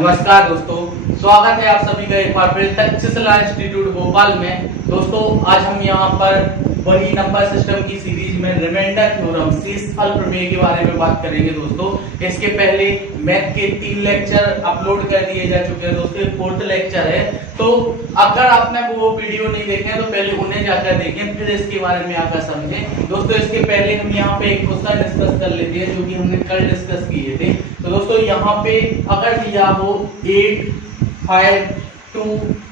नमस्कार दोस्तों, स्वागत है आप सभी का एक बार फिर तक्षशिला इंस्टीट्यूट भोपाल में। दोस्तों आज हम यहाँ पर वही नंबर सिस्टम की सीरीज में रिमाइंडर थ्योरम शेषफल प्रमेय के बारे में बात करेंगे। दोस्तों इसके पहले मैथ के 3 लेक्चर अपलोड कर दिए जा चुके हैं। दोस्तों 4th लेक्चर है, तो अगर आपने वो वीडियो नहीं देखे तो पहले उन्हें जाकर देखें, फिर इसके बारे में आकर समझें। दोस्तों इसके पहले हम यहाँ पे एक क्वेश्चन डिस्कस कर लेते हैं जो कि हमने कल डिस्कस किए थे। तो दोस्तों यहाँ पे अगर दिया हो 8, 5, 2,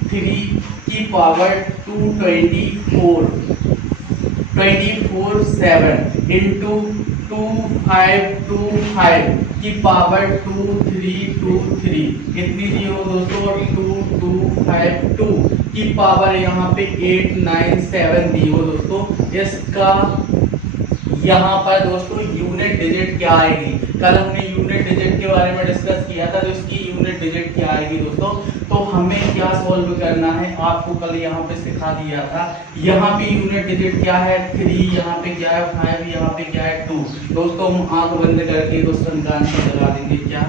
3 की पावर 224 7 इंटू 2525 की पावर 2323 कितनी दी हो दोस्तों? 2252 की पावर यहाँ पे 897 दी हो दोस्तों। इसका यहाँ पर दोस्तों यूनिट डिजिट क्या आएगी? कल हमने यूनिट डिजिट के बारे में डिस्कस किया था, तो इसकी यूनिट डिजिट क्या आएगी दोस्तों? तो हमें क्या सॉल्व करना है, आपको कल यहाँ पे सिखा दिया था। यहाँ पे यूनिट डिजिट क्या है? 3, यहाँ पे क्या है? 5, यहाँ पे क्या है? 2। दोस्तों हम आंख बंद करके क्वेश्चन का आंसर लगा देंगे, क्या?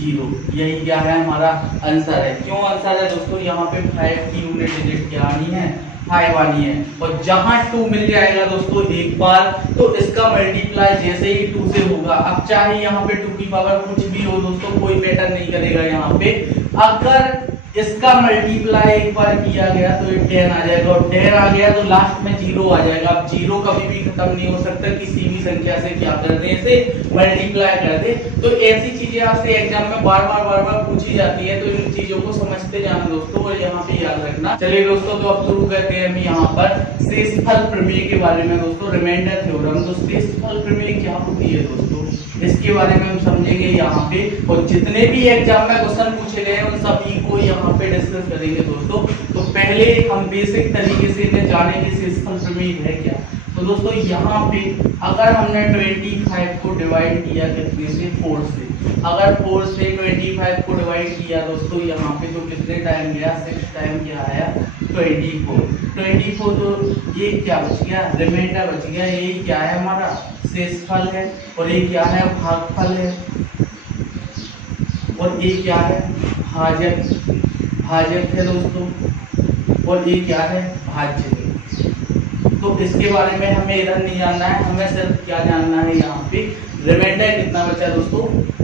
0। यही क्या है हमारा आंसर है। क्यों आंसर है दोस्तों? यहाँ पे 5 की यूनिट डिजिट क्या आनी है? 5 आनी है। और जहां 2 मिल जाएगा दोस्तों एक बार, तो इसका मल्टीप्लाई जैसे ही 2 से होगा, अब चाहे यहाँ पे 2 की पावर कुछ भी हो दोस्तों, कोई मैटर नहीं करेगा। यहाँ पे अगर इसका मल्टीप्लाई एक बार किया गया तो ये 10 आ जाएगा, और 10 आ गया तो लास्ट में 0 आ जाएगा। अब 0 कभी भी खत्म नहीं हो सकता, किसी भी संख्या से क्या कर दे, इसे मल्टीप्लाई कर दे। तो ऐसी चीजें आपसे एग्जाम में बार बार पूछी जाती है, तो इन चीजों को समझते जाना दोस्तों, और यहाँ पे याद रखना। चलिए दोस्तों, तो अब शुरू करते हैं हम यहाँ पर शेषफल प्रमेय के बारे में दोस्तों, रिमाइंडर थ्योरम। तो शेषफल प्रमेय क्या होती है दोस्तों, इसके बारे में हम समझेंगे यहाँ पे, और जितने भी एग्जाम में क्वेश्चन पूछे गए उन सभी को यहाँ पे डिस्कस करेंगे दोस्तों। तो पहले हम बेसिक तरीके से इन्हें जानेंगे शेषफल प्रमेय है क्या। तो दोस्तों यहाँ पे अगर हमने 25 को डिवाइड किया कितने से? 4 से। अगर 4 से 25 को डिवाइड किया दोस्तों यहाँ पे, तो कितने टाइम गया? 6 टाइम क्या आया? 24। तो ये क्या बच गया? रिमाइंडर बच गया। ये क्या है? हमारा शेषफल है। और ये क्या है? भागफल है। और ये क्या है? भाजक है दोस्तों। और ये क्या है? भाज्य है। तो इसके बारे में हमें इधर नहीं जानना है, हमें सिर्फ क्या जानना है, यहाँ पे रिमाइंडर कितना बचा दोस्तों?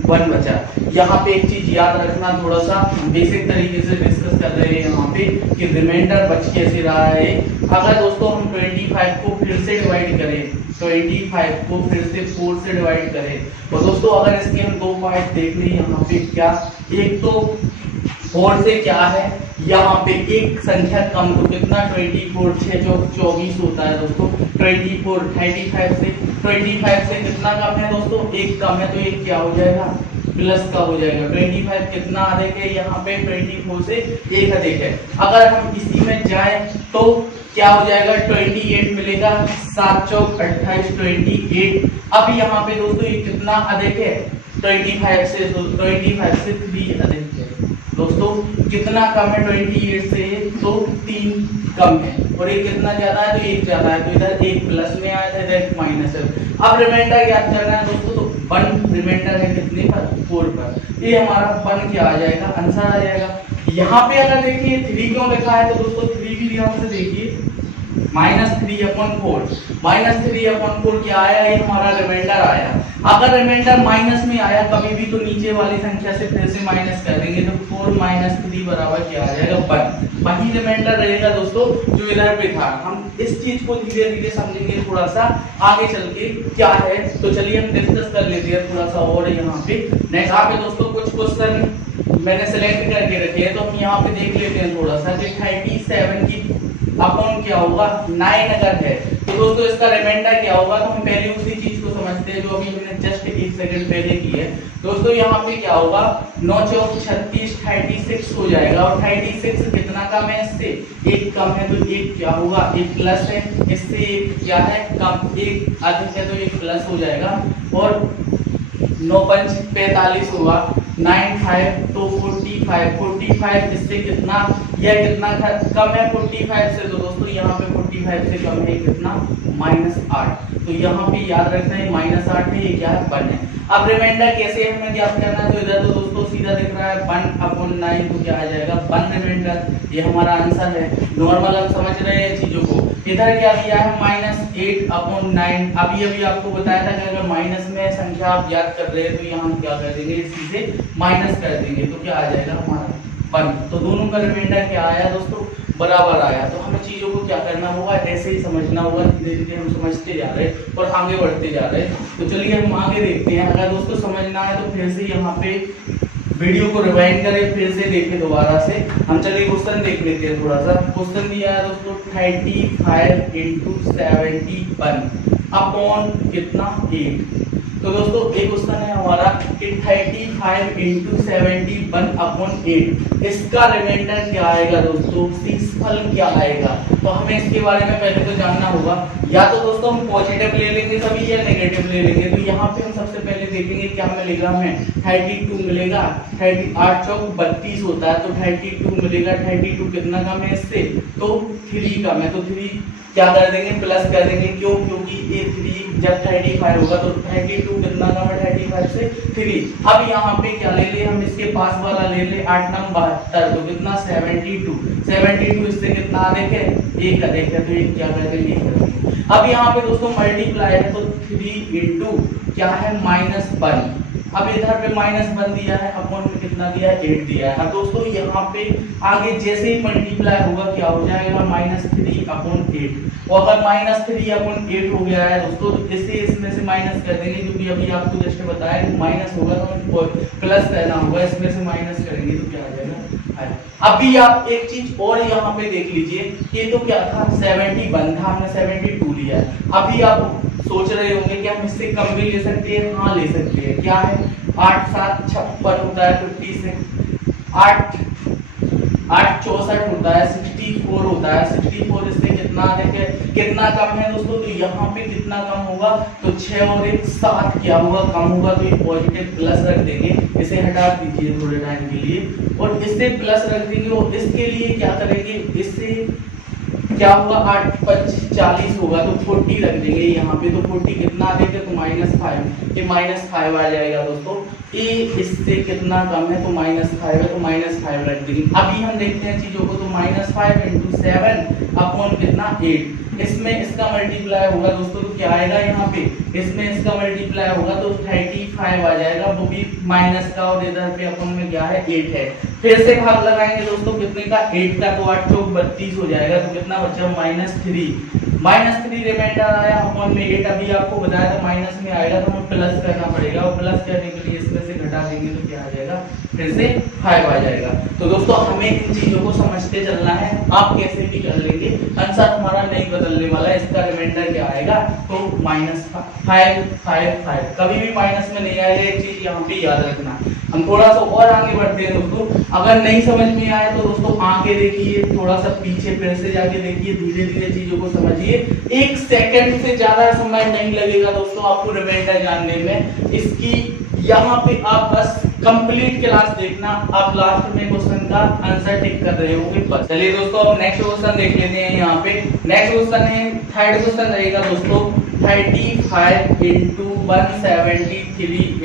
1 बचा। यहाँ पे एक चीज याद रखना, थोड़ा सा बेसिक तरीके से डिस्कस कर रहे हैं यहाँ पे कि रिमाइंडर बच कैसे रहा है। अगर दोस्तों हम 25 को फिर से डिवाइड करें, 25 को फिर से 4 से डिवाइड करें, तो दोस्तों अगर इसके हम 2 पार्ट देख लें यहाँ पे, क्या? एक तो 4 से क्या है, यहाँ पे एक संख्या कम, तो कितना? 24, 6 चौक 24 होता है दोस्तों। 24 25 से कितना कम है दोस्तों? एक कम है, तो एक क्या हो जाएगा? प्लस का हो जाएगा। 25 कितना अधिक है? यहाँ पे 24 से एक अधिक है। अगर हम इसी में जाए तो क्या हो जाएगा? 28 मिलेगा। 7 चौक 28, 28। अब यहाँ पे दोस्तों ये कितना अधिक है? 25 से 3 अधिक है दोस्तों। कितना कम है 28 से? तो 3 कम है। और ये कितना ज्यादा है? तो 1 ज्यादा है, तो इधर 1 प्लस में आया था, इधर 1 माइनस है। अब रिमाइंडर याद करना है दोस्तों, तो 1 रिमाइंडर है कितने पर? 4 पर। ये हमारा 1 क्या आ जाएगा? आंसर आ जाएगा। यहाँ पे अगर देखिए 3 क्यों लिखा है, तो दोस्तों 3 भी ध्यान से देखिए, -3/4। -3/4 क्या आया? ये हमारा रिमाइंडर आया। अगर रिमाइंडर माइनस में आया कभी भी, तो नीचे वाली संख्या से फिर से माइनस कर देंगे, तो 4 - 3 बराबर क्या आ जाएगा? 1। वही रिमाइंडर रहेगा दोस्तों जो इधर पे था। हम इस चीज को धीरे धीरे समझेंगे थोड़ा सा आगे चल के क्या है। तो चलिए हम डिस्कस कर लेते हैं थोड़ा सा और यहाँ पे। नेक्स्ट यहाँ पे दोस्तों कुछ क्वेश्चन मैंने सिलेक्ट करके रखे हैं, तो हम यहाँ पे देख लेते हैं थोड़ा सा कि 37 की अपॉन क्या होगा? 9 अगर है, तो दोस्तों इसका रिमाइंडर क्या होगा? तो हम पहले उसी चीज को समझते हैं जो अभी हमने जस्ट 1 सेकंड पहले की है। दोस्तों यहाँ पे क्या होगा? 9 चौक 36, 36 हो जाएगा। और 36 कितना कम है? इससे 1 कम है, तो 1 क्या होगा? 1 प्लस है। इससे 1 क्या है? कम। 1 अधिक है, तो 1 प्लस हो जाएगा। और 9 पंच 45 होगा। 9 5 तो 45 इससे कितना, यह कितना कम है 45 से? तो दोस्तों यहाँ पे 45 से कम है कितना? -8। तो यहाँ पे याद रखना है -8 है, ये क्या है? 1 है। अब रिमाइंडर कैसे हमें ज्ञात करना है? तो इधर तो दोस्तों सीधा दिख रहा है 1/8 8/9 तो क्या आ जाएगा 1 रिमाइंडर। ये हमारा आंसर है। नॉर्मल हम समझ रहे हैं चीजों को। इधर क्या दिया है -8/9। अभी आपको बताया था कि अगर माइनस में संख्या आप याद कर रहे हैं तो यहाँ हम क्या कर देंगे, इसी से माइनस कर देंगे तो क्या आ जाएगा हमारा 1। तो दोनों का रिमाइंडर क्या आया दोस्तों, बराबर आया। तो हमें चीजों को क्या करना होगा, ऐसे ही समझना होगा। धीरे धीरे हम समझते जा रहे हैं और आगे बढ़ते जा रहे हैं। तो चलिए हम आगे देखते हैं। अगर दोस्तों समझना है तो फिर से यहाँ पे वीडियो को रिवाइंड करें, फिर से देखें दोबारा से। हम चलिए क्वेश्चन देख लेते हैं थोड़ा सा। क्वेश्चन दिया है दोस्तों 35 × 71 अपॉन कितना 8। तो दोस्तों एक क्वेश्चन है हमारा कि 35 × 71 अपॉन 8 इसका रिमाइंडर क्या आएगा दोस्तों, शेषफल क्या आएगा। तो हमें इसके बारे में पहले तो जानना होगा। या तो दोस्तों हम पॉजिटिव ले लेंगे सभी या नेगेटिव ले लेंगे। तो यहाँ पे हम सबसे पहले देखेंगे क्या मिलेगा हमें, 32 मिलेगा। 8 चौक 32 होता है तो 32 मिलेगा। 32 कितना कम है इससे, तो 3 कम है। तो 3 क्या कर देंगे, प्लस कर देंगे। क्यों, क्योंकि ये 3 जब 35 होगा तो 32 कितना कम है 35 से 3। अब यहाँ पे क्या ले ले हम, इसके पास वाला ले ले 8 9 72 तो कितना 72 इससे कितना अधिक है, 1 अधिक है। तो ये क्या कर देंगे, अब यहाँ पे दोस्तों मल्टीप्लाई है तो 3 × क्या है -1। अब इधर पे -1 दिया है, अपॉन में कितना दिया है 8 दिया है। अब दोस्तों यहाँ पे आगे जैसे ही मल्टीप्लाई होगा क्या हो जाएगा -3/8। और अगर -3/8 हो गया है दोस्तों तो इसे इसमें से माइनस कर देंगे, क्योंकि अभी आपको जस्ट बताया माइनस होगा तो प्लस करना होगा। इसमें से माइनस करेंगे तो क्या आ जाएगा। अभी आप एक चीज और यहाँ पे देख लीजिए, ये तो क्या था 71 था, हमने 72 लिया है। अभी आप सोच रहे होंगे कि हम इससे कम भी ले सकते हैं। हाँ ले सकते हैं। क्या है 8 7 56 होता है 50 से, 8 8 64 होता है, 64 होता है। 64 इससे कितना अधिक है, कितना कम है दोस्तों। तो यहाँ पे कितना कम होगा, तो 6 और 1 7 क्या होगा, कम होगा। तो ये पॉजिटिव प्लस रख देंगे, इसे हटा दीजिए थोड़े टाइम के लिए और इससे प्लस रख देंगे। और इसके लिए क्या करेंगे, इससे क्या होगा 8 5 40 होगा तो 40 रख देंगे यहाँ पे। तो 40 कितना अधिक है, तो -5। ये -5 आ जाएगा दोस्तों। ये इससे कितना कम है तो -5 है, तो -5 रख देंगे। अभी हम देखते हैं चीजों को। तो -5 × 7 अपॉन कितना 8। इसमें इसका मल्टीप्लाई होगा दोस्तों तो क्या आएगा यहाँ पे, इसमें इसका मल्टीप्लाई होगा तो 35 आ जाएगा, वो भी माइनस का। और इधर पे अपन में क्या है 8 है। फिर से भाग लगाएंगे दोस्तों कितने का, 8 का। तो 8 चौक 32 हो जाएगा। तो कितना बचा -3 रिमाइंडर आया। अपॉन में 8 अभी आपको बताया था माइनस में आएगा तो हमें प्लस करना पड़ेगा। और प्लस करने के लिए इसमें से घटा देंगे तो क्या आ जाएगा, फिर से 5 आ जाएगा। तो दोस्तों हमें इन चीजों को समझते चलना है। आप कैसे भी कर लेंगे, आंसर हमारा नहीं बदलने वाला है। इसका रिमाइंडर क्या आएगा, तो -5 कभी भी माइनस में नहीं आएगा। एक चीज यहाँ पे याद रखना। हम थोड़ा सा और आगे बढ़ते हैं दोस्तों। अगर नहीं समझ में आए तो दोस्तों आगे देखिए, थोड़ा सा पीछे फिर से जाके देखिए, धीरे धीरे चीजों को समझिए। 1 सेकंड से ज्यादा समय नहीं लगेगा दोस्तों आपको रिमाइंडर जानने में। इसकी यहाँ पे आप बस कंप्लीट क्लास देखना, आप लास्ट में क्वेश्चन का आंसर टिक कर रहे होंगे बस। चलिए दोस्तों अब नेक्स्ट क्वेश्चन देख लेते हैं। यहाँ पे नेक्स्ट क्वेश्चन है, थर्ड क्वेश्चन रहेगा दोस्तों 35 × 173 ×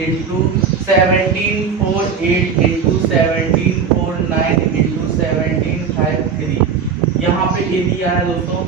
1748 × 1749 × 1753। यहाँ पे ये दिया है दोस्तों,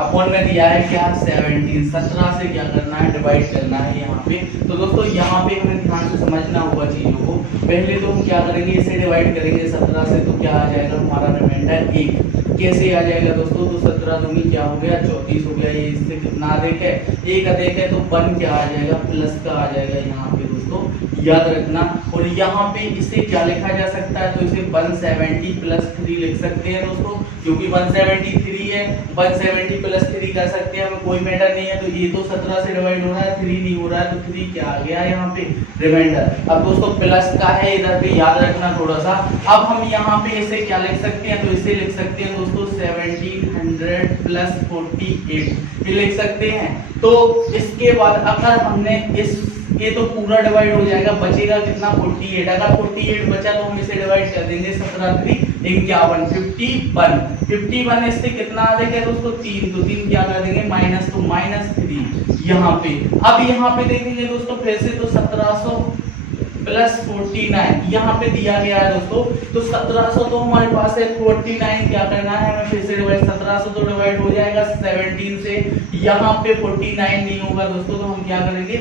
अपॉन में दिया है क्या 17 से क्या करना है, डिवाइड करना है यहाँ पे। तो दोस्तों यहाँ पे हमें ध्यान से समझना होगा चीजों को। पहले तो हम क्या करेंगे, इसे डिवाइड करेंगे 17 से तो क्या आ जाएगा हमारा रिमाइंडर 1। कैसे आ जाएगा दोस्तों, तो 17 दूनी क्या हो गया 34 हो गया। ये इससे कितना अधिक है, 1 अधिक है। तो 1 क्या आ जाएगा, प्लस का आ जाएगा यहाँ पे दोस्तों, याद रखना। और यहाँ पे इसे क्या लिखा जा सकता है, तो इसे 170 + 3 लिख सकते हैं दोस्तों, क्योंकि 173 है। 170 + 3 कर सकते हैं, हमें कोई मैटर नहीं है। तो ये तो 17 से डिवाइड हो रहा है, 3 नहीं हो रहा है। तो 3 क्या आ गया यहाँ पे रिमाइंडर। अब दोस्तों प्लस का है, इधर पे याद रखना थोड़ा सा। अब हम यहाँ पे इसे क्या लिख सकते हैं, तो इसे लिख सकते हैं दोस्तों 1700 + 48 ये लिख सकते हैं। तो इसके बाद अगर हमने ये तो पूरा डिवाइड हो जाएगा, बचेगा कितना 48। अगर 48 बचा तो हम इसे डिवाइड कर देंगे 17 × 3 = 51। 51 इससे कितना आ जाएगा दोस्तों 3। तो 3 क्या कर देंगे माइनस, तो -3 यहाँ पे। अब यहाँ पे देखेंगे दोस्तों फिर से, तो 1700 प्लस 49 यहाँ पे दिया गया है दोस्तों। तो 1700 तो हमारे पास है, 49 क्या करना है हमें फिर से डिवाइड, 1700 तो डिवाइड हो जाएगा 17 से, यहाँ पे 49 नहीं होगा दोस्तों, तो हम क्या करेंगे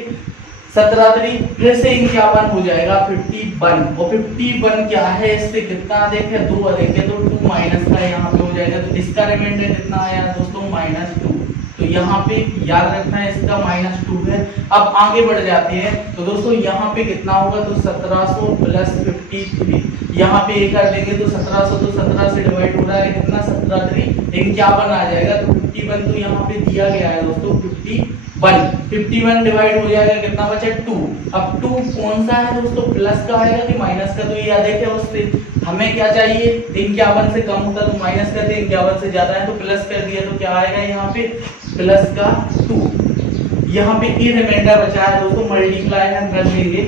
17 3 फिर से इक्यावन हो जाएगा 51, और 51 क्या है इससे कितना देखे 2 देखे तो 2 माइनस का यहाँ पे हो जाएगा, तो इसका रिमाइंडर कितना आया दोस्तों -2। तो यहाँ पे याद रखना है इसका -2 है। अब आगे बढ़ जाते हैं तो दोस्तों यहाँ पे कितना होगा, तो 1700 प्लस 53, यहाँ पे एक कर देंगे तो 1700 तो 17 से डिवाइड हो रहा है कितना 17 3 51 आ जाएगा, तो 51 तो यहाँ पे दिया गया है दोस्तों 51 डिवाइड हो जाएगा कितना बचा 2। अब 2 कौन सा है दोस्तों, प्लस का आएगा कि माइनस का, तो ये याद है क्या उससे हमें क्या चाहिए 51 से कम होता तो माइनस कर दे, 51 से ज्यादा है तो प्लस कर दिया, तो क्या आएगा यहाँ पे प्लस का 2। यहाँ पे ये रिमाइंडर बचा है दोस्तों, मल्टीप्लाई हम कर लेंगे,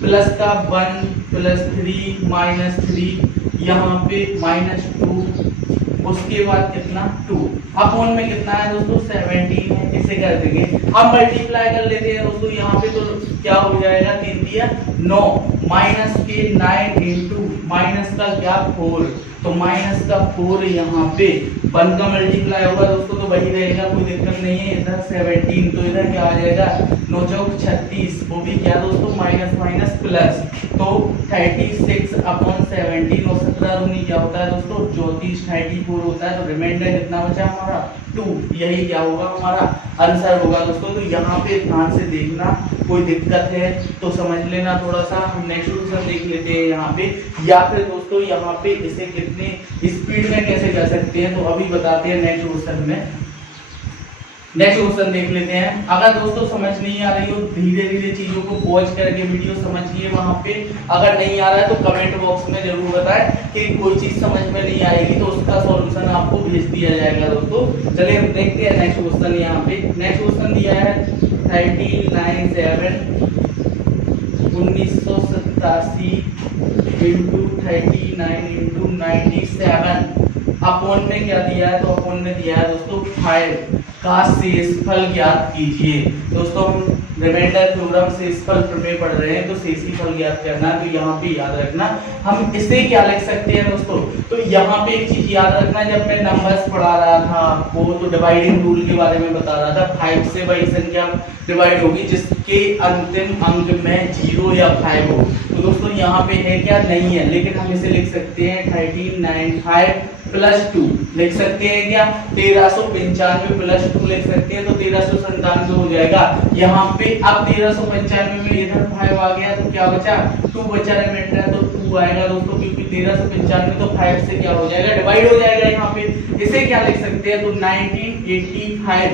प्लस का 1 प्लस 3 माइनस 3, यहाँ पे -2, उसके बाद कितना 2, अपॉन में कितना है दोस्तों 17 है, इसे कर देंगे। अब मल्टीप्लाई कर लेते हैं दोस्तों, यहाँ पे तो क्या हो जाएगा 3 दिया 9, माइनस के 9 इंटू माइनस का क्या 4, तो माइनस का 4 यहाँ पे 1 का मल्टीप्लाई होगा दोस्तों तो वही रहेगा, कोई दिक्कत नहीं है। इधर 17 तो इधर क्या आ जाएगा 9 चौक 36, वो भी क्या दोस्तों माइनस माइनस प्लस, तो 36 अपॉन 17, और 17 दूनी क्या होता है दोस्तों 34, 34 होता है, तो रिमाइंडर कितना बचा हमारा 2, यही क्या होगा हमारा आंसर होगा दोस्तों। तो यहाँ पे ध्यान से देखना, कोई दिक्कत है तो समझ लेना थोड़ा सा। हम नेक्स्ट क्वेश्चन देख लेते हैं यहाँ पे, या फिर दोस्तों यहाँ पे इसे कितने स्पीड में कैसे कर सकते हैं तो अभी बताते हैं नेक्स्ट क्वेश्चन में। नेक्स्ट क्वेश्चन देख लेते हैं। अगर दोस्तों समझ नहीं आ रही हो धीरे धीरे चीजों को पॉज करके वीडियो समझिए वहां पे, अगर नहीं आ रहा है तो कमेंट बॉक्स में जरूर बताएं कि कोई चीज समझ में नहीं आएगी तो उसका सॉल्यूशन आपको भेज दिया जाएगा दोस्तों। चलिए हम देखते हैं नेक्स्ट क्वेश्चन। यहाँ पे नेक्स्ट क्वेश्चन दिया है 39/7 1987 into 39 into 97 अपॉन में क्या दिया है, तो अपॉन में दिया है दोस्तों 5 का शेषफल ज्ञात कीजिए। दोस्तों हम रिमाइंडर थ्योरम शेषफल में पढ़ रहे हैं तो शेषफल ज्ञात करना है, तो यहाँ पे याद रखना हम इसे क्या लिख सकते हैं दोस्तों, तो यहाँ पे एक चीज याद रखना, जब मैं नंबर्स पढ़ा रहा था आपको तो डिवाइडिंग रूल के बारे में बता रहा था, 5 से वही संख्या डिवाइड होगी जिसके अंतिम अंक में 0 या 5 हो। तो दोस्तों यहाँ पे है क्या नहीं है, लेकिन हम इसे लिख सकते हैं 1395 प्लस 2 लिख सकते हैं क्या, 1395 प्लस 2 लिख सकते हैं, तो 1397 हो जाएगा यहाँ पे। अब 1395 में इधर 5 आ गया तो क्या बचा 2 बचा, रिमाइंडर तो 2 आएगा दोस्तों, क्योंकि 1395 तो 5 से क्या हो जाएगा डिवाइड हो जाएगा यहाँ पे। इसे क्या लिख सकते हैं, तो 1985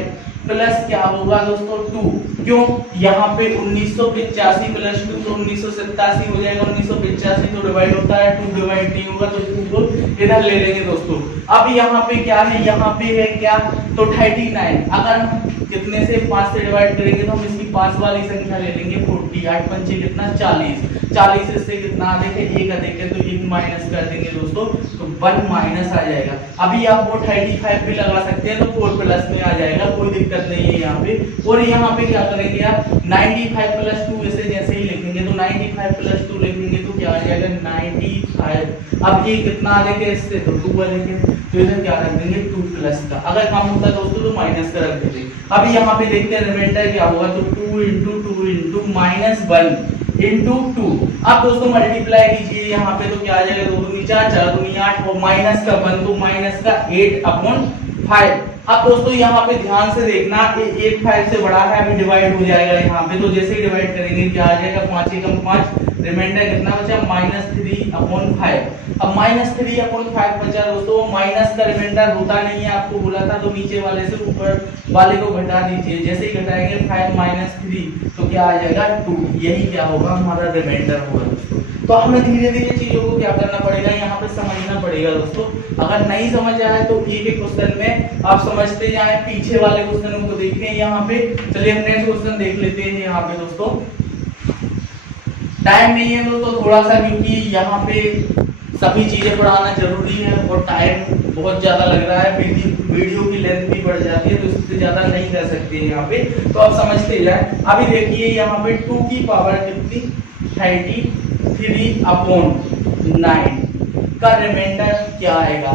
प्लस क्या होगा दोस्तों 2, क्यों यहाँ पे 1985 प्लस 2 तो 1987 हो जाएगा, 1985 तो डिवाइड होता है 2 डिवाइड नहीं होगा तो 2 को इधर ले लेंगे दोस्तों। अब यहाँ पे क्या है, यहाँ पे है क्या, तो 39 अगर हम कितने से 5 से डिवाइड करेंगे तो हम इसकी 5 वाली संख्या ले लेंगे 40, 8 पंचे कितना 40 इससे कितना देखे 1 देखे तो 1 माइनस कर देंगे दोस्तों, तो 1 माइनस आ जाएगा। अभी आप वो 35 भी लगा सकते हैं तो 4 प्लस में आ जाएगा, कोई दिक्कत नहीं है यहाँ पे। और यहाँ पे क्या करेंगे आप 95 प्लस 2 इसे जैसे ही लिखेंगे तो 95 प्लस 2 लिखेंगे तो क्या आ जाएगा 95। अब ये कितना देखे इससे तो 2 लेंगे, तो इधर क्या रख देंगे 2 प्लस का, अगर कम होता दोस्तों तो माइनस का रख देंगे। अब यहाँ पे देखते हैं रिमाइंडर क्या होगा, तो 2 into 2 into -1 into 2। अब दोस्तों मल्टीप्लाई कीजिए यहाँ पे तो क्या आ जाएगा 2 दूनी 4 4 दूनी 8 और माइनस का 1 तो माइनस का 8 अपॉन 5। अब दोस्तों यहाँ पे ध्यान से देखना, 8 5 से बड़ा है, अभी डिवाइड हो जाएगा यहाँ पे, तो जैसे ही डिवाइड करेंगे क्या आ जाएगा 5 एकम 5, रिमाइंडर कितना बचा -3 अपॉन 5। अब -3 अपॉन 5 बचा दोस्तों, माइनस का रिमाइंडर होता नहीं है, आपको बोला था, तो नीचे वाले से ऊपर वाले को घटा दीजिए, जैसे ही घटाएंगे 5 - 3 तो क्या आ जाएगा 2, यही क्या होगा हमारा रिमाइंडर होगा दोस्तों। तो हमें धीरे धीरे चीजों को क्या करना पड़ेगा, यहाँ पे समझना पड़ेगा दोस्तों। अगर नहीं समझ आया तो एक एक क्वेश्चन में आप समझते जाएं, पीछे वाले क्वेश्चनों को देखें यहाँ पे। चलिए हम नेक्स्ट क्वेश्चन देख लेते हैं यहाँ पे दोस्तों। टाइम नहीं है दोस्तों थोड़ा सा, क्योंकि यहाँ पे सभी चीजें पढ़ाना जरूरी है और टाइम बहुत ज्यादा लग रहा है, वीडियो की लेंथ भी बढ़ जाती है, तो इससे ज्यादा नहीं कर सकते यहाँ पे, तो आप समझते जाए। अभी देखिए यहाँ पे 2 की पावर कितनी 33/9 का रिमाइंडर क्या आएगा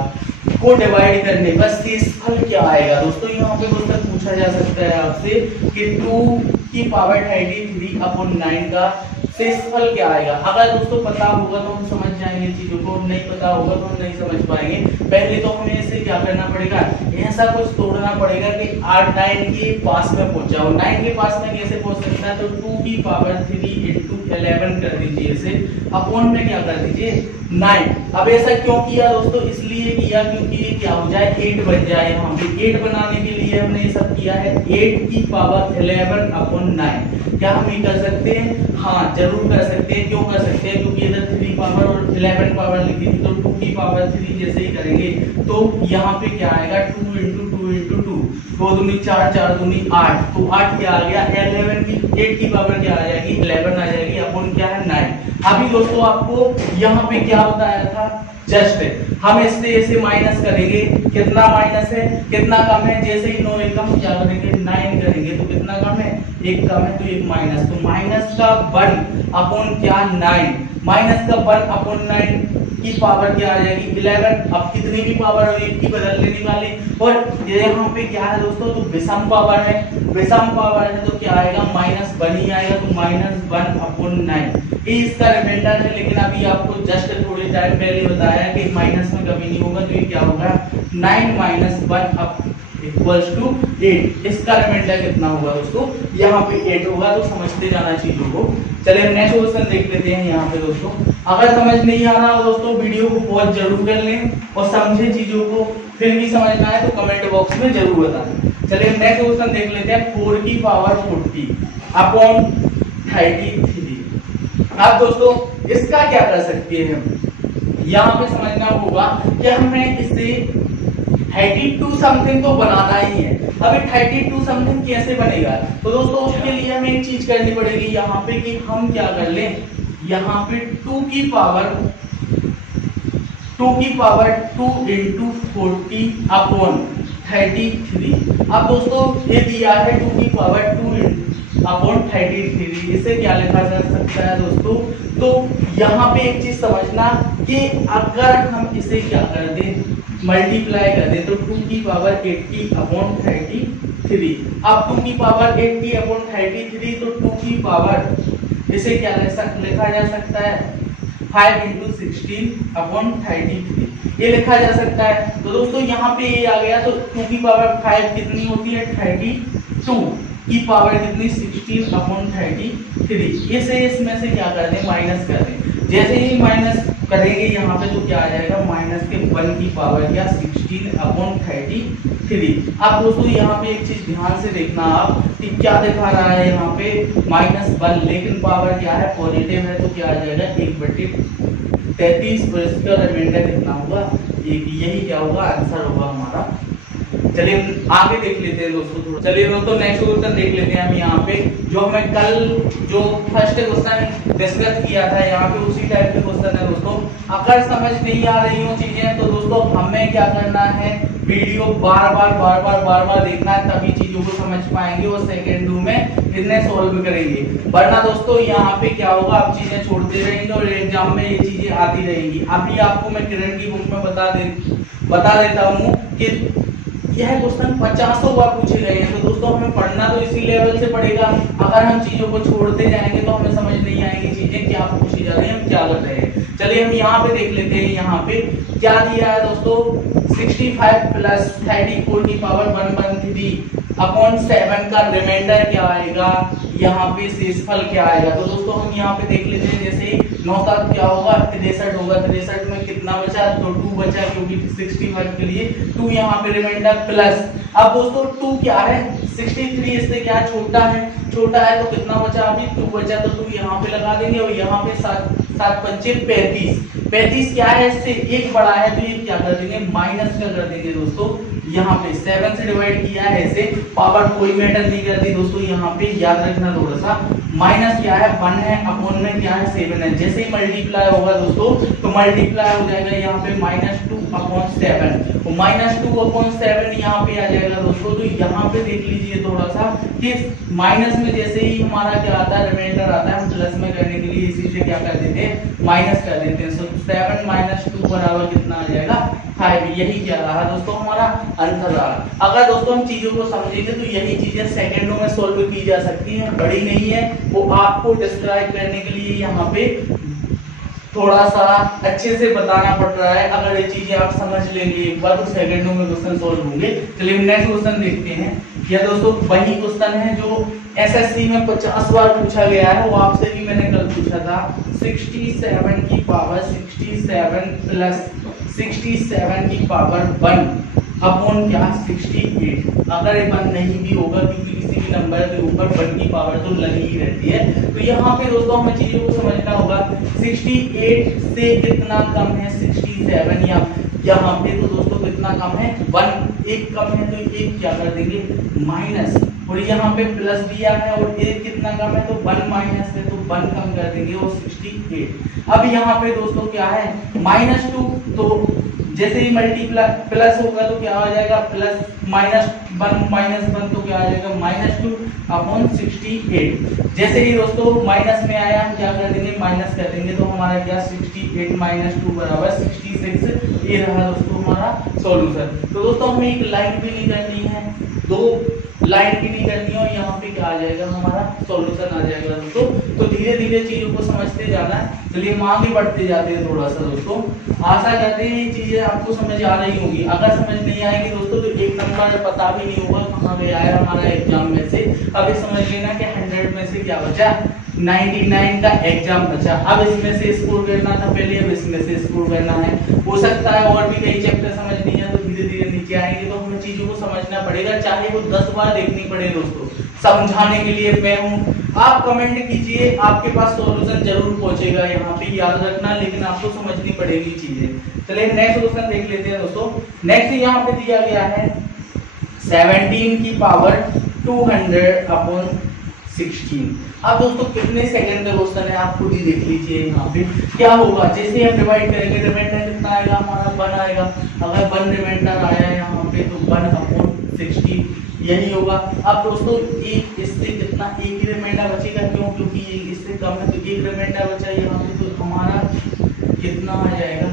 को डिवाइड करने का शेषफल क्या आएगा। दोस्तों यहाँ पे क्वेश्चन पूछा जा सकता है आपसे कि 2⁻33/9 का शेषफल क्या आएगा। अगर दोस्तों पता होगा तो हम समझ जाएंगे चीजों को, नहीं पता होगा तो हम नहीं समझ पाएंगे। पहले तो हमें इसे क्या करना पड़ेगा, ऐसा कुछ तोड़ना पड़ेगा कि 9 के पास में पहुंचा हो। 9 के पास में कैसे पहुंच सकता है, तो 2⁻3 × 11 कर दीजिए इसे, अपॉन में क्या कर दीजिए 9। अब ऐसा क्यों किया दोस्तों, इसलिए किया क्योंकि ये क्या हो जाए 8 बन जाए। यहाँ पे 8 बनाने के लिए हमने ये सब किया है। 8⁻11/9 क्या हम ये कर सकते हैं, हाँ जरूर कर सकते हैं। क्यों कर सकते हैं, क्योंकि इधर 3 पावर और 11 पावर लिखी थी, तो 2⁻3 जैसे ही करेंगे तो यहाँ पे क्या आएगा 2 × 2 × 2, 2 दूनी 4, 4 दूनी 8, तो 8 क्या आ गया 11 की 8 की पावर क्या आ जाएगी 11 आ जाएगी, अपन क्या है 9। अभी दोस्तों आपको यहाँ पे क्या बताया था, जस्ट हम इससे ऐसे माइनस करेंगे, कितना माइनस है कितना कम है, जैसे ही 9 एकम क्या करेंगे 9 करेंगे तो कितना कम है 1 कम है, तो 1 माइनस, तो माइनस का 1 अपॉन क्या 9, माइनस का 1 अपॉन 9 की पावर क्या आ जाएगी 11। अब कितनी भी पावर हो एक की बदल लेने वाली, और यहाँ पे क्या है दोस्तों, तो विषम पावर है, विषम पावर है तो क्या आएगा -1 ही आएगा, तो -1/9 ये इसका रिमाइंडर है। लेकिन अभी आपको जस्ट थोड़े टाइम पहले बताया कि माइनस में कभी नहीं होगा, तो ये क्या होगा 9 - 1 = 8। इसका रिमाइंडर कितना होगा दोस्तों, यहाँ पे 8 होगा, तो समझते जाना चीजों को। चलिए हम नेक्स्ट क्वेश्चन देख लेते हैं। यहाँ पे दोस्तों अगर समझ नहीं आ रहा हो दोस्तों वीडियो को पॉज जरूर कर लें और समझे चीजों को, फिर भी समझ ना आए तो कमेंट बॉक्स में जरूर बताएं। चलिए नेक्स्ट क्वेश्चन देख लेते हैं। 4⁻40/33। अब दोस्तों इसका क्या कर सकते हैं हम, यहाँ पे समझना होगा कि हमें इसे 32 समथिंग तो बनाना ही है। अभी 32 समथिंग कैसे बनेगा, तो दोस्तों उसके लिए हमें एक चीज करनी पड़ेगी यहाँ पे कि हम क्या कर लें, यहाँ पे 2 की पावर 2 × 40/33। अब दोस्तों ये दिया है 2 की पावर 2/33, इसे क्या लिखा जा सकता है दोस्तों, तो यहाँ पे एक चीज समझना कि अगर हम इसे क्या कर दें मल्टीप्लाई कर दें, तो 2 की पावर 80/33। अब 2 की पावर 80/33, तो 2 की पावर इसे क्या लिखा जा सकता है 5 × 16/33 ये लिखा जा सकता है। तो दोस्तों यहाँ पे ये आ गया, तो 2 की पावर 5 कितनी होती है 32 की पावर कितनी 16/33। इसे इसमें से क्या कर दें माइनस कर दें, जैसे ही माइनस करेंगे यहाँ पे तो क्या आ जाएगा -1 की पावर क्या 16/33। अब दोस्तों यहाँ पे एक चीज ध्यान से देखना आप कि क्या दिखा रहा है यहाँ पे -1, लेकिन पावर क्या है पॉजिटिव है, तो क्या आ जाएगा 1/33, और इसका रिमाइंडर कितना होगा 1। यही क्या होगा आंसर होगा हमारा। चलिए आगे देख लेते हैं दोस्तों थोड़ा। चलिए दोस्तों नेक्स्ट क्वेश्चन देख लेते हैं हम। यहाँ पे जो हमें कल जो फर्स्ट क्वेश्चन डिस्कस किया था, यहाँ पे उसी टाइप के क्वेश्चन है दोस्तों। अगर समझ नहीं आ रही हो चीजें तो दोस्तों हमें क्या करना है, वीडियो बार बार देखना है, तभी चीजों को समझ पाएंगे और सेकेंडों में इन्हें सॉल्व करेंगे। वरना दोस्तों यहाँ पे क्या होगा, आप चीजें छोड़ते रहेंगे और एग्जाम में ये चीजें आती रहेंगी। अभी आपको मैं किरण की बुक में बता देता हूँ कि यह क्वेश्चन 50 बार पूछे गए हैं। तो दोस्तों हमें पढ़ना तो इसी लेवल से पड़ेगा। अगर हम चीजों को छोड़ते जाएंगे तो हमें समझ नहीं आएगी चीजें क्या पूछी जा रही है, हम क्या कर रहे हैं। चलिए हम यहाँ पे देख लेते हैं। यहाँ पे क्या दिया है दोस्तों 65 + 34 की पावर 113/7 का रिमाइंडर क्या आएगा, यहाँ पे शेषफल क्या आएगा। तो दोस्तों हम यहाँ पे देख लेते हैं। जैसे 9 का क्या होगा 63 होगा, 63 में कितना बचा, तो 2 बचा, क्योंकि 65 के लिए 2 यहाँ पे रिमाइंडर प्लस। अब दोस्तों 2 क्या है 63 इससे क्या छोटा है तो कितना बचा, अभी 2 बचा, तो 2 यहाँ पे लगा देंगे और यहाँ पे 7 × 5 = 35। 35 क्या है, इससे एक बड़ा है तो ये क्या कर देंगे, माइनस का कर देंगे दोस्तों। यहाँ पे 7 से डिवाइड किया है, ऐसे पावर कोई मैटर नहीं करती दोस्तों। यहाँ पे याद रखना थोड़ा सा, माइनस क्या है 1 है, अपॉन में क्या है 7 है। जैसे ही मल्टीप्लाई होगा दोस्तों तो मल्टीप्लाई हो जाएगा यहाँ पे -2 अपॉन 7, तो -2 अपॉन 7 यहाँ पे आ जाएगा दोस्तों। तो यहाँ पे देख लीजिए थोड़ा सा कि माइनस में जैसे ही हमारा क्या आता है, रिमाइंडर आता है, हम प्लस में करने के लिए इसी से क्या कर देते हैं, माइनस कर देते हैं। 7 - 2 बराबर कितना आ जाएगा, 5। यही क्या रहा दोस्तों हमारा आंसर रहा। अगर दोस्तों हम चीजों को समझेंगे तो यही चीजें सेकंडों में सॉल्व की जा सकती हैं, बड़ी नहीं है। वो आपको डिस्क्राइब करने के लिए यहाँ पे थोड़ा सा अच्छे से बताना पड़ रहा है। अगर ये चीजें आप समझ लेंगे एक बार तो सेकंडों में क्वेश्चन सॉल्व होंगे। चलिए नेक्स्ट क्वेश्चन देखते हैं। यह दोस्तों वही क्वेश्चन है जो एसएससी में 50 बार पूछा गया है, वो आपसे भी मैंने कल पूछा था। 67 की पावर 67 प्लस 67 की पावर 1 अपॉन क्या 68। अगर ये 1 नहीं भी होगा क्योंकि किसी भी नंबर के ऊपर 1 की पावर तो लगी ही रहती है, तो यहाँ पे दोस्तों हमें चीजों को समझना होगा। 68 से कितना कम है 67, या यहाँ पे तो दोस्तों कितना कम है 1, एक कम है तो एक क्या कर देंगे माइनस, और यहाँ पे प्लस दिया है और एक कितना कम है तो 1 माइनस है तो 1 कम कर देंगे और 68। अब यहाँ पे दोस्तों क्या है -2, तो जैसे ही मल्टीप्लाई प्लस होगा तो क्या हो जाएगा प्लस -1 तो क्या आ जाएगा -2 अपॉन 68। जैसे ही दोस्तों माइनस में आया हम क्या कर देंगे माइनस कर देंगे, तो हमारा क्या 68 - 2 बराबर 66। ये रहा दोस्तों हमारा सॉल्यूशन। तो दोस्तों हमें एक लाइन भी नहीं करनी है, 2 लाइन भी नहीं करनी है, और यहाँ पे क्या आ जाएगा हमारा सॉल्यूशन आ जाएगा दोस्तों। तो धीरे धीरे चीजों को समझते जाना है। चलिए हम आगे बढ़ते जाते हैं थोड़ा सा दोस्तों। आशा करते हैं ये चीजें आपको समझ आ रही होंगी। अगर समझ नहीं आएगी दोस्तों तो एक नंबर पता भी नहीं होगा कहाँ गया है हमारा एग्जाम में से। अभी समझ लेना कि 100 में से क्या बचा, 99 का एग्जाम बचा। अब इसमें से स्कोर करना था पहले, अब इसमें से स्कोर करना है। हो सकता है और भी कई चैप्टर समझ नहीं है तो धीरे धीरे नीचे आएंगे, तो हमें चीजों को समझना पड़ेगा, चाहे वो 10 बार देखनी पड़े दोस्तों। समझाने के लिए मैं हूँ, आप कमेंट कीजिए, आपके पास सॉल्यूशन जरूर पहुंचेगा यहाँ पे, याद रखना, लेकिन आपको समझनी पड़ेगी चीजें। चलिए नेक्स्ट क्वेश्चन देख लेते हैं दोस्तों। नेक्स्ट यहाँ पे दिया गया है 17 की पावर 200 अपॉन 16। अब दोस्तों कितने सेकंड का क्वेश्चन है आप खुद ही देख लीजिए। यहाँ पे क्या होगा, जैसे हम डिवाइड करेंगे रिमाइंडर कितना आएगा हमारा 1 आएगा। अगर 1 रिमाइंडर आया यहाँ पे तो 1 अपॉन 60 यही होगा। अब दोस्तों एक इससे कितना, एक ही रिमाइंडर बचेगा, क्यों, क्योंकि ये इससे कम है तो एक रिमाइंडर बचा यहाँ पे, तो हमारा कितना आ जाएगा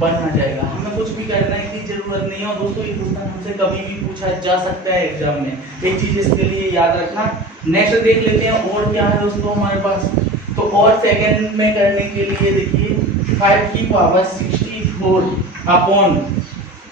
1 आ जाएगा। हमें कुछ भी करने की जरूरत नहीं है। और दोस्तों ये क्वेश्चन हमसे कभी भी पूछा जा सकता है एग्जाम में, एक चीज इसके लिए याद रखना। नेक्स्ट देख लेते हैं और क्या है दोस्तों हमारे पास। तो और सेकंड में करने के लिए देखिए 5 की पावर 64 अपॉन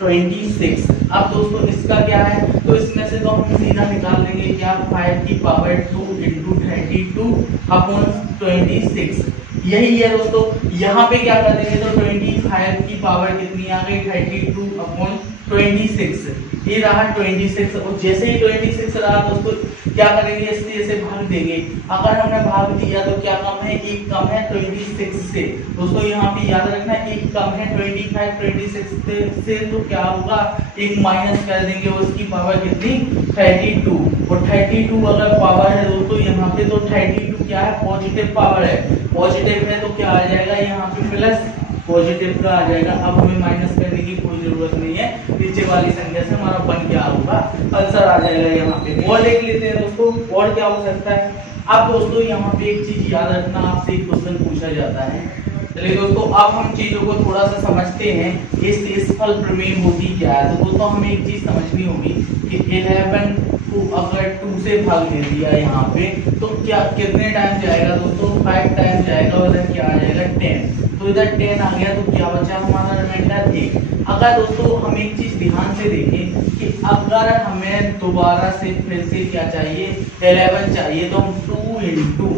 26। अब दोस्तों इसका क्या है, तो इसमें से तो हम सीधा निकाल लेंगे क्या, 5 की पावर 2 इंटू 32 अपॉन 26। यही है दोस्तों। यहाँ पे क्या कर देंगे तो 25 की पावर कितनी आ गई 32 अपॉन 26, ये रहा 26। और जैसे ही 26 रहा दोस्तों क्या करेंगे, इससे इसे भाग देंगे। अगर हमने भाग दिया तो क्या कम है, एक कम है 26 से। दोस्तों यहाँ पे याद रखना एक कम है 25 26 से, तो क्या होगा एक माइनस कर देंगे, उसकी पावर कितनी 32। और 32 अगर पावर है दोस्तों यहाँ पे, तो 32 क्या है पॉजिटिव पावर है, पॉजिटिव है तो क्या आ जाएगा यहाँ पे प्लस पॉजिटिव का आ जाएगा। अब हमें माइनस करने की कोई जरूरत नहीं है, नीचे वाली संख्या से हमारा 1 क्या होगा आंसर आ जाएगा यहाँ पे। और देख लेते हैं दोस्तों और क्या हो सकता है। अब दोस्तों यहाँ पे एक चीज याद रखना, आपसे एक क्वेश्चन पूछा जाता है। चलिए दोस्तों अब हम चीजों को थोड़ा सा समझते हैं, ये शेषफल प्रमेय होती क्या है। तो दोस्तों हमें एक चीज समझनी होगी कि 11 को अगर 2 से भाग दे दिया यहाँ पे तो क्या कितने टाइम जाएगा दोस्तों 5 टाइम जाएगा, और इधर क्या आ जाएगा 10। तो इधर 10 आ गया तो क्या बचा हमारा रिमाइंडर 1। अगर दोस्तों हम एक चीज ध्यान से देखें कि अगर हमें दोबारा से फिर से क्या चाहिए 11 चाहिए, तो हम 2 इंटू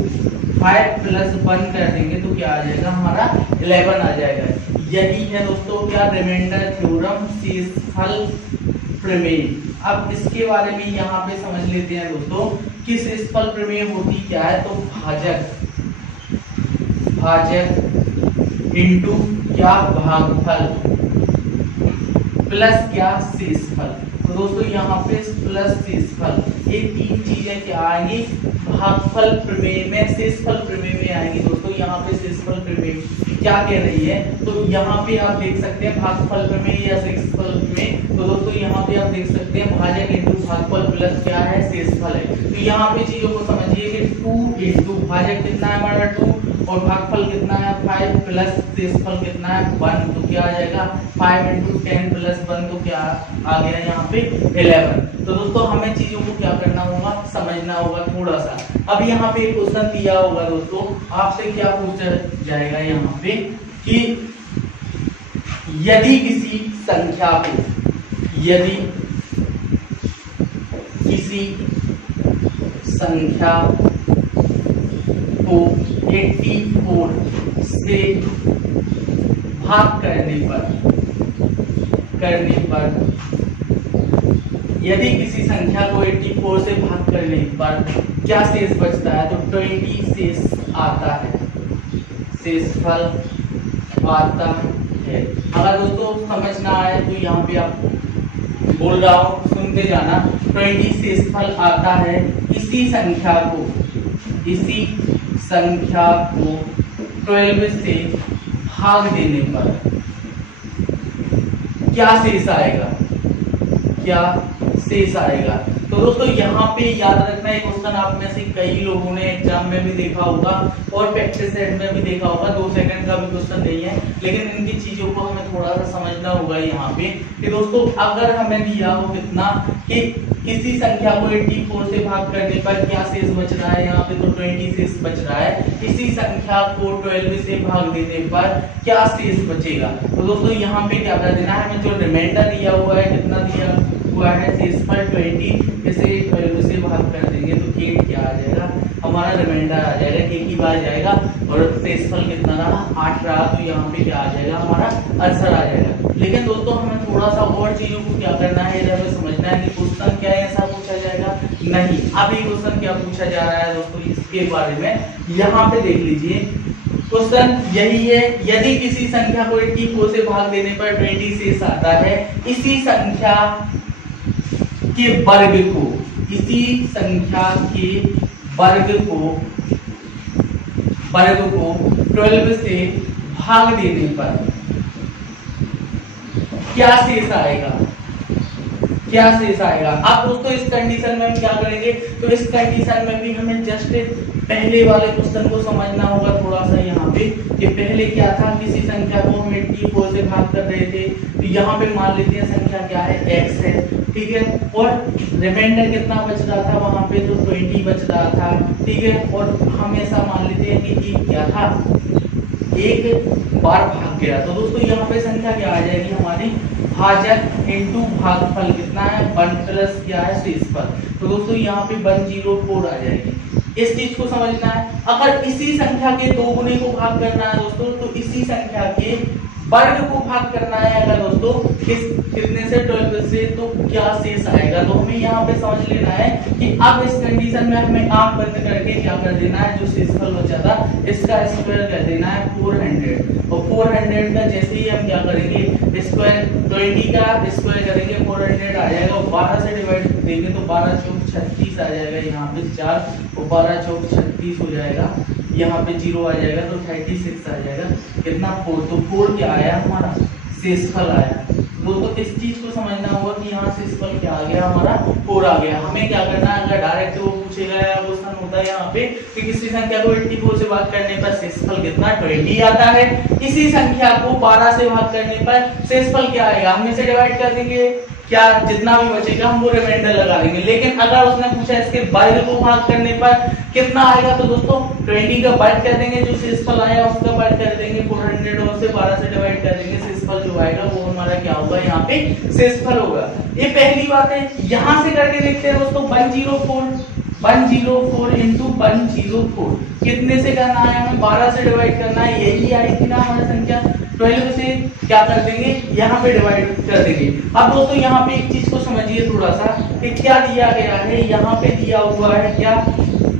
5 प्लस 1 कर देंगे तो क्या आ जाएगा हमारा 11 आ जाएगा। यही है दोस्तों क्या रिमाइंडर थ्योरम, शेषफल प्रमेय। अब इसके बारे में यहाँ पे समझ लेते हैं दोस्तों कि शेषफल प्रमेय होती क्या है। तो भाजक इंटू क्या भागफल प्लस क्या शेषफल। तो दोस्तों यहाँ पे प्लस शेषफल, ये तीन चीजें क्या आएंगी भागफल प्रमेय में, शेषफल प्रमेय में आएंगी। दोस्तों यहाँ पे शेषफल प्रमेय क्या कह रही है, तो यहाँ पे आप देख सकते हैं भागफल प्रमेय या शेषफल प्रमेय। तो दोस्तों यहाँ पे आप देख सकते हैं भाजक इंटू भागफल प्लस क्या है शेषफल है। तो यहाँ पे चीजों को समझिए कि 2 इंटू भाजक कितना है हमारा 2 और भागफल कितना है 5 प्लस शेषफल कितना है 1, तो क्या आ जाएगा 5 इंटू 10 प्लस 1, तो क्या आ गया यहाँ पे 11। तो दोस्तों हमें चीजों को क्या करना होगा, समझना होगा थोड़ा सा। अब यहाँ पे एक क्वेश्चन दिया होगा दोस्तों, आपसे क्या पूछा जाएगा यहाँ पे कि यदि किसी संख्या को, यदि किसी संख्या को 84 से भाग करने पर यदि किसी संख्या को 84 से भाग करने पर क्या शेष बचता है, तो 20 शेष आता है, शेषफल आता है। अगर दोस्तों समझ ना आए तो यहाँ पे आप बोल रहा हूं सुनते जाना। 20 शेषफल आता है इसी संख्या को 12 से भाग देने पर क्या शेष आएगा, क्या शेष आएगा। तो दोस्तों यहाँ पे याद रखना है, क्वेश्चन आप में से कई लोगों ने एग्जाम में भी देखा होगा और प्रैक्टिस सेट में भी देखा होगा। 2 सेकंड का भी क्वेश्चन नहीं है, लेकिन इनकी चीजों को हमें थोड़ा सा समझना होगा यहाँ पे कि दोस्तों अगर हमें दिया हो कितना कि किसी संख्या को 84 से भाग करने पर क्या शेष बच रहा है, यहाँ पे तो 20 शेष बच रहा है, इसी संख्या को 12 से भाग देने पर क्या शेष बचेगा। तो दोस्तों यहाँ पे क्या कर देना है, हमें जो रिमाइंडर दिया हुआ है, कितना दिया हुआ है शेषफल 20, इसे 12 से भाग कर देंगे तो k क्या आ जाएगा, हमारा रिमाइंडर आ जाएगा, k की बार जाएगा और शेषफल कितना रहा 8 रहा, तो यहाँ पे क्या आ जाएगा, हमारा आंसर आ जाएगा। लेकिन दोस्तों हमें थोड़ा सा और चीजों को क्या करना है, हमें समझना है कि क्वेश्चन क्या है ऐसा पूछा जाएगा नहीं। अब ये क्वेश्चन क्या पूछा जा रहा है दोस्तों इसके बारे में यहाँ पे देख लीजिए। क्वेश्चन यही है, यदि किसी संख्या को 84 से भाग देने पर 20 शेष आता है, इसी संख्या के वर्ग को, इसी संख्या के वर्ग को 12 से भाग देने पर क्या शेष आएगा, क्या शेष आएगा। अब दोस्तों इस कंडीशन में हम क्या करेंगे, तो इस कंडीशन में भी हमें जस्ट पहले वाले क्वेश्चन को समझना होगा थोड़ा सा यहाँ पे कि पहले क्या था, किसी संख्या को हम 84 से भाग कर रहे थे, तो यहाँ पे मान लेते हैं संख्या क्या है x है, ठीक है, और रिमाइंडर कितना बच रहा था वहां पे, तो 20 बच रहा था, ठीक है, और हमेशा मान लेते हैं कि क्या था, एक बार भाग गया। तो दोस्तों यहाँ पे संख्या क्या आ जाएगी हमारी, भाजक इंटू भागफल कितना है 1 प्लस क्या है शेषफल। तो दोस्तों यहाँ पे 104 आ जाएगी। इस चीज को समझना है, अगर इसी संख्या के 2 गुने को भाग करना है दोस्तों, तो इसी संख्या के वर्ग को भाग करना है अगर दोस्तों कितने से 12 से, तो क्या शेष आएगा। तो हमें यहाँ पे समझ लेना है कि अब इस कंडीशन में हमें आंख बंद करके क्या कर देना है, जो शेषफल बचा था इसका स्क्वायर कर देना है 400, और 400 का जैसे ही हम क्या करेंगे स्क्वायर 20 का स्क्वायर करेंगे 400 आ जाएगा, और 12 से डिवाइड देंगे तो 12 चौक 36 आ जाएगा, यहाँ पे 4 और 12 चौक 36 हो जाएगा, यहाँ पे 0 आ जाएगा तो 36 आ जाएगा, कितना 4, तो 4 क्या आया हमारा शेषफल आया। दोस्तों इस चीज को समझना होगा कि यहाँ शेषफल क्या आ गया हमारा 4 आ गया। हमें क्या करना है, अगर डायरेक्ट वो पूछेगा या क्वेश्चन होता है यहाँ पे कि किसी संख्या को 84 से भाग करने पर शेषफल कितना 20 आता है, इसी संख्या को 12 से भाग करने पर शेषफल क्या आएगा, हम इसे डिवाइड कर देंगे, क्या जितना भी बचेगा हम वो रिमाइंडर लगा देंगे। लेकिन अगर उसने पूछा इसके वर्ग को भाग करने पर कितना आएगा, तो दोस्तों 20 का वर्ग कर देंगे, जो शेषफल आया उसका वर्ग कर देंगे 400 और से 12 से डिवाइड कर देंगे, शेषफल जो आएगा वो हमारा क्या होगा, यहाँ पे शेषफल होगा। ये पहली बात है। यहाँ से करके देखते हैं दोस्तों 104 इंटू 104 कितने से करना है, हमें 12 से डिवाइड करना है, यही आई थी ना हमारी संख्या, 12 से क्या कर देंगे यहाँ पे डिवाइड कर देंगे। अब दोस्तों यहाँ पे एक चीज को समझिए थोड़ा सा कि क्या दिया गया है, यहाँ पे दिया हुआ है क्या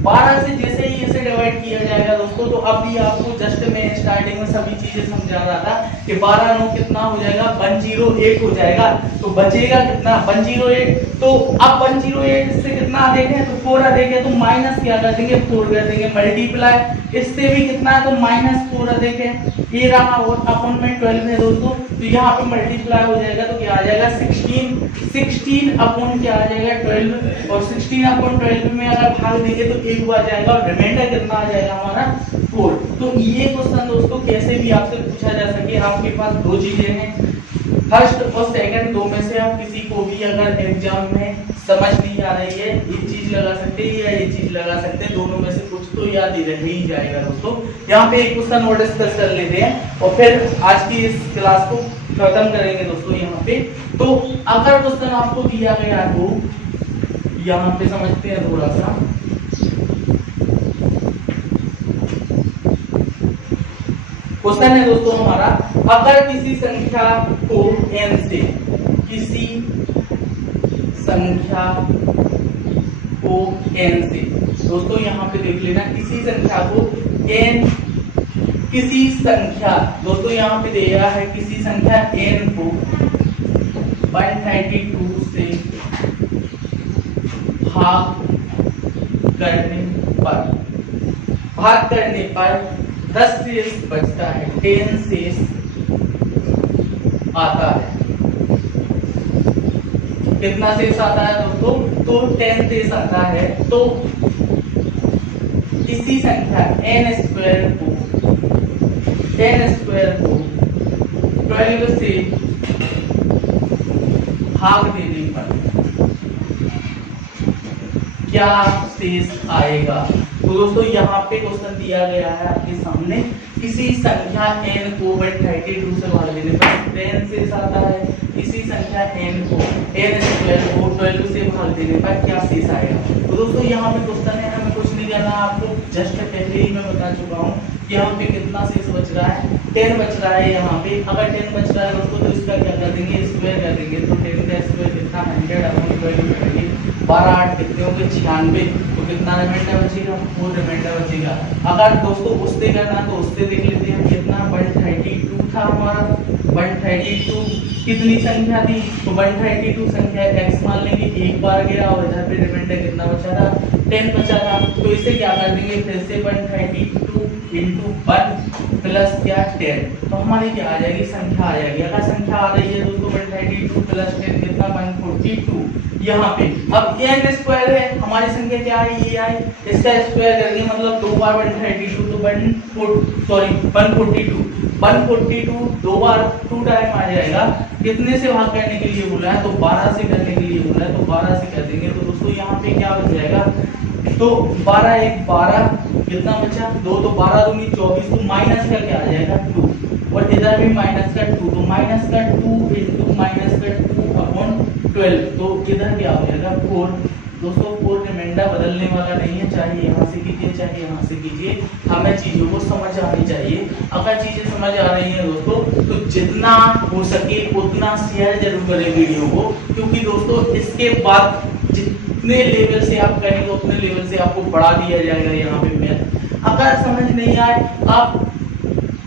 12 से जैसे ही इसे डिवाइड किया जाएगा दोस्तों, तो अभी आपको जस्ट मैं स्टार्टिंग में सभी चीजें समझा रहा था कि 12 9 कितना हो जाएगा 108 हो जाएगा। तो बचेगा कितना 108। तो अब 108 से कितना अधिक है तो 4 अधिक है, तो माइनस क्या कर देंगे 4 कर देंगे, मल्टीप्लाई इससे भी कितना है तो -4 अधिक है, ये रहा और अपन में 12 है दोस्तों। तो यहाँ पे मल्टीप्लाई हो जाएगा तो क्या आ जाएगा 16 अपॉन क्या आ जाएगा 12, और 16 अपॉन 12 में अगर भाग देंगे तो 1 आ जाएगा और रिमाइंडर कितना आ जाएगा हमारा 4। तो ये क्वेश्चन दोस्तों कैसे भी आपसे पूछा जा सके, आपके पास दो चीजें हैं, फर्स्ट और सेकंड, दो में से आप किसी को भी अगर एग्जाम में समझ नहीं आ रही है, ये चीज लगा सकते हैं या ये चीज लगा सकते हैं, दोनों में से कुछ तो याद ही रह ही जाएगा दोस्तों। यहाँ पे एक क्वेश्चन और डिस्कस कर लेते हैं और फिर आज की इस क्लास को खत्म करेंगे दोस्तों। यहाँ पे तो अगर क्वेश्चन आपको दिया गया हो, यहाँ पे समझते हैं थोड़ा सा। क्वेश्चन है दोस्तों हमारा, अगर किसी संख्या को n से, किसी संख्या को n से, दोस्तों यहाँ पे देख लेना, किसी संख्या को n, किसी संख्या दोस्तों यहाँ पे दिया है किसी संख्या n को 132 से भाग करने पर 10 शेष बचता है, 10 शेष आता है। कितना शेष आता है दोस्तों तो 10 शेष आता है। तो इसी संख्या n स्क्वायर को 12 से भाग देने पर क्या शेष आएगा। तो दोस्तों यहाँ पे क्वेश्चन दिया गया है आपके सामने, किसी संख्या n को 132 से भाग देने पर 10 शेष आता है, इसी संख्या n को n स्क्वायर को 12 से भाग देने पर क्या शेष आएगा। तो दोस्तों यहाँ पे क्वेश्चन है, हमें कुछ नहीं करना, आपको जस्ट पहले ही मैं बता चुका हूँ कि यहाँ पे कितना शेष बच रहा है, 10 बच रहा है। यहाँ पे अगर 10 बच रहा है दोस्तों तो इसका क्या कर देंगे स्क्वायर कर देंगे, तो 10 का स्क्वायर कितना 100 अपॉन 12 करेंगे, 12 8 कितने होंगे 96, तो कितना रिमाइंडर बचेगा 4 रिमाइंडर बचेगा। अगर दोस्तों उससे करना तो उससे देख लेते हैं, कितना 132 था हमारा, 132 कितनी संख्या थी तो 132 संख्या x मान लेंगे, एक बार गया और इधर पे रिमाइंडर कितना बचा था 10 बचा था। तो इसे क्या कर देंगे फिर से 132 इंटू 1 प्लस क्या 10, तो हमारी क्या आ जाएगी संख्या आ जाएगी। अगर संख्या आ रही है दोस्तों 132 प्लस 10 कितना 142। यहाँ पे अब n स्क्वायर है, हमारी संख्या क्या है ये आई, इसका स्क्वायर करेंगे मतलब 2 बार 132 तो 142 2 बार 2 टाइम आ जाएगा। कितने से भाग करने के लिए बोला है तो 12 से करने के लिए बोला है, तो 12 से कर देंगे। तो दोस्तों यहाँ पे क्या बच जाएगा तो 12 1 12 कितना बचा 2, तो 12 दूनी 24, तो माइनस का क्या आ जाएगा 2, और इधर भी माइनस का 2, तो माइनस का 2 इंटू माइनस का 2 अपॉन 12, तो इधर क्या हो जाएगा 4। दोस्तों 4 रिमाइंडर बदलने वाला नहीं है, चाहे यहाँ से कीजिए चाहे यहाँ से कीजिए, हमें चीजों को समझ आनी चाहिए। अगर चीजें समझ आ रही हैं दोस्तों तो जितना हो सके उतना शेयर जरूर करें वीडियो को, क्योंकि दोस्तों इसके बाद जितने लेवल से आप करेंगे उतने लेवल से आपको बढ़ा दिया जाएगा यहाँ पे मैथ। अगर समझ नहीं आए आप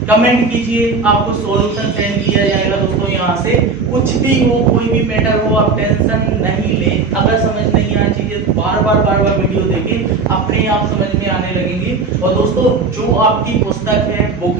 कमेंट कीजिए, आपको सॉल्यूशन सेंड किया जाएगा दोस्तों। यहाँ से कुछ भी हो कोई भी मैटर हो आप टेंशन नहीं लें, अगर समझ नहीं आए चीजें बार बार वीडियो देखें, अपने आप समझ में आने लगेंगी। और दोस्तों जो आपकी पुस्तक है बुक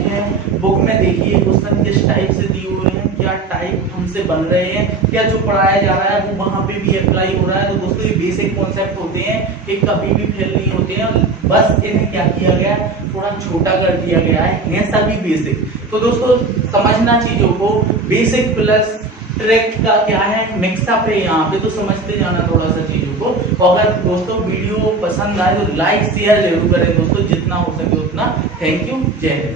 में देखिए क्वेश्चन किस टाइप से दिए हुए हैं, क्या टाइप हमसे बन रहे हैं, क्या जो पढ़ाया जा रहा है वो वहाँ पे भी अप्लाई हो रहा है। तो दोस्तों ये बेसिक कॉन्सेप्ट होते हैं, ये कभी भी फेल नहीं होते हैं, बस इन्हें क्या किया गया थोड़ा छोटा कर दिया गया है, सभी बेसिक। तो दोस्तों समझना चीजों को, बेसिक प्लस ट्रिक का क्या है मिक्सअप है यहाँ पे, तो समझते जाना थोड़ा सा चीजों को। और अगर दोस्तों वीडियो पसंद आए तो लाइक शेयर जरूर करें दोस्तों, जितना हो सके उतना। थैंक यू, जय हिंद।